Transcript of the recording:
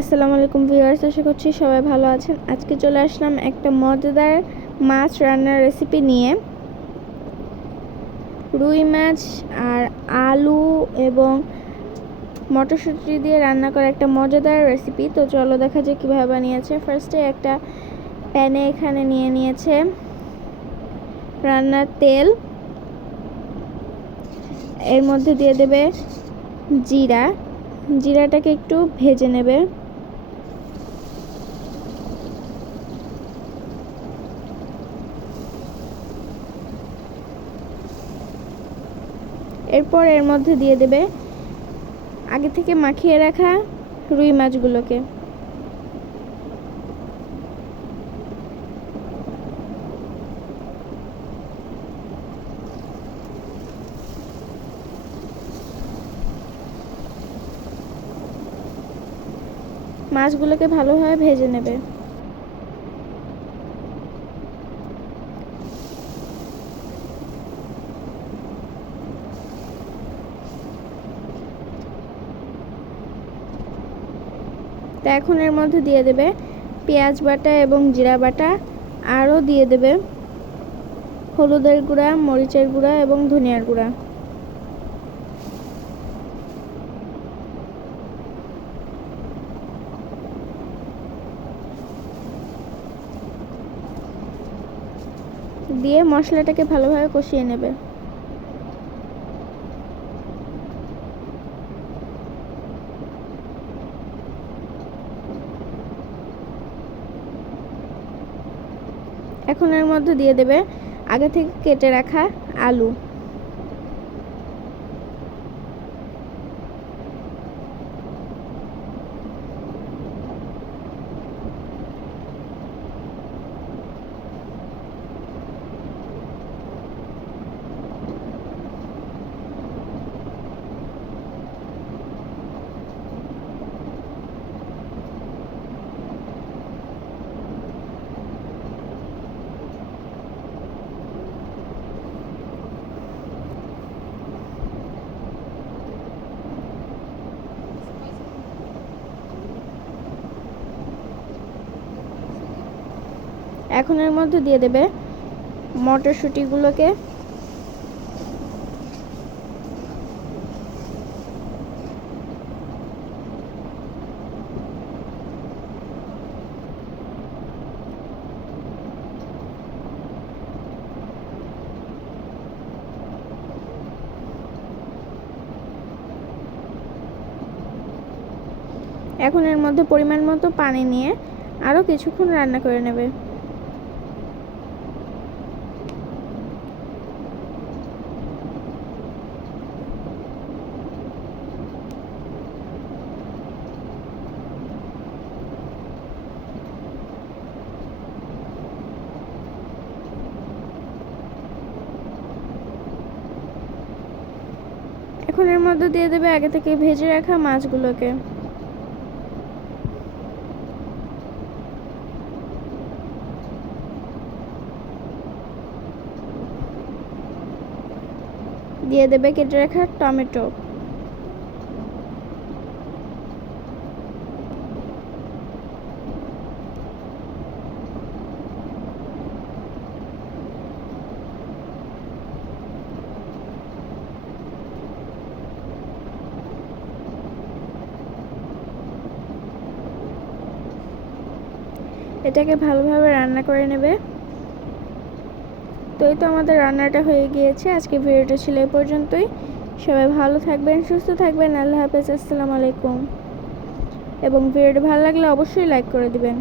আসসালামু আলাইকুম ভিউয়ার্স, আশা করছি সবাই ভালো আছেন। আজকে চলে আসলাম একটা মজাদার মাছ রান্নার রেসিপি নিয়ে। রুই মাছ আর আলু এবং মটরশুঁটি দিয়ে রান্না করা একটা মজাদার রেসিপি। তো চলো দেখা যাক কীভাবে বানিয়েছে। ফার্স্টে একটা প্যানে এখানে নিয়ে নিয়েছে রান্নার তেল, এর মধ্যে দিয়ে দেবে জিরাটাকে একটু ভেজে নেবে। এরপর এর মধ্যে দিয়ে দেবে আগে থেকে মাখিয়ে রাখা রুই মাছগুলোকে। মাছগুলোকে ভালোভাবে ভেজে নেবে। তা এখন এর মধ্যে দিয়ে দেবে পেঁয়াজ বাটা এবং জিরা বাটা, আরও দিয়ে দেবে হলুদের গুঁড়া, মরিচের গুঁড়া এবং ধনিয়ার গুঁড়া। দিয়ে মশলাটাকে ভালোভাবে কষিয়ে নেবে। এখন এর মধ্যে দিয়ে দেবে আগে থেকে কেটে রাখা আলু। এখন এর মধ্যে দিয়ে দেবে মটরশুঁটিগুলোকে। এখন এর মধ্যে পরিমাণ মতো পানি নিয়ে আরও কিছুক্ষণ রান্না করে নেবে। এখন এর মধ্যে দিয়ে দেবে আগে থেকে ভেজে রাখা মাছগুলোকে। দিয়ে দেবে কেটে রাখা টমেটো। এটাকে ভালোভাবে রান্না করে নেবে। তো এই তো আমাদের রান্নাটা হয়ে গিয়েছে। আজকে ভিডিওটা ছিল এই পর্যন্তই। সবাই ভালো থাকবেন, সুস্থ থাকবেন। আল্লাহ হাফেজ, আসসালামু আলাইকুম। এবং ভিডিওটা ভালো লাগলে অবশ্যই লাইক করে দিবেন।